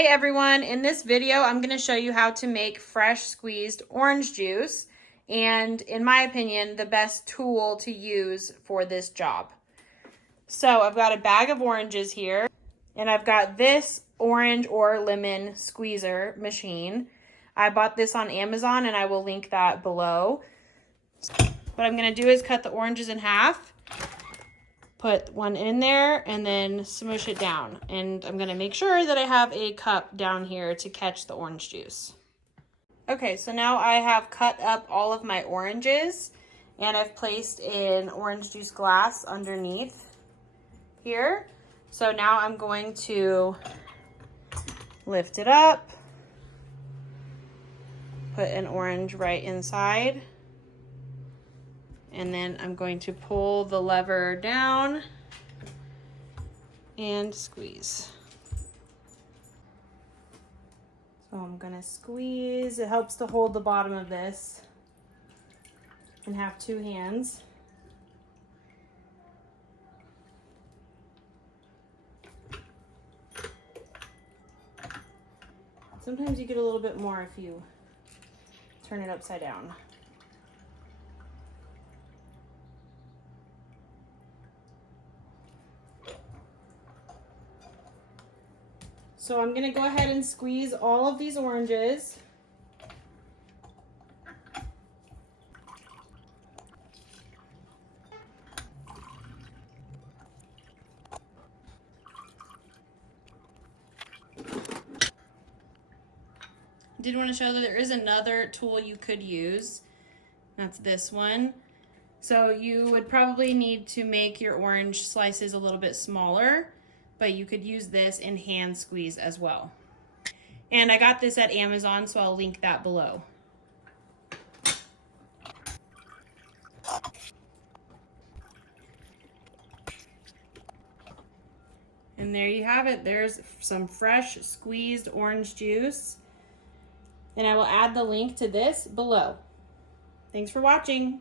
Hey everyone, in this video I'm going to show you how to make fresh squeezed orange juice, and in my opinion the best tool to use for this job. So I've got a bag of oranges here, and I've got this orange or lemon squeezer machine. I bought this on Amazon and I will link that below. What I'm going to do is cut the oranges in half, put one in there, and then smush it down. And I'm gonna make sure that I have a cup down here to catch the orange juice. Okay, so now I have cut up all of my oranges, and I've placed an orange juice glass underneath here. So now I'm going to lift it up, put an orange right inside, and then I'm going to pull the lever down and squeeze. So I'm gonna squeeze. It helps to hold the bottom of this and have two hands. Sometimes you get a little bit more if you turn it upside down. So I'm gonna go ahead and squeeze all of these oranges. I did want to show that there is another tool you could use. That's this one. So you would probably need to make your orange slices a little bit smaller, but you could use this in hand squeeze as well. And I got this at Amazon, so I'll link that below. And there you have it. There's some fresh squeezed orange juice. And I will add the link to this below. Thanks for watching.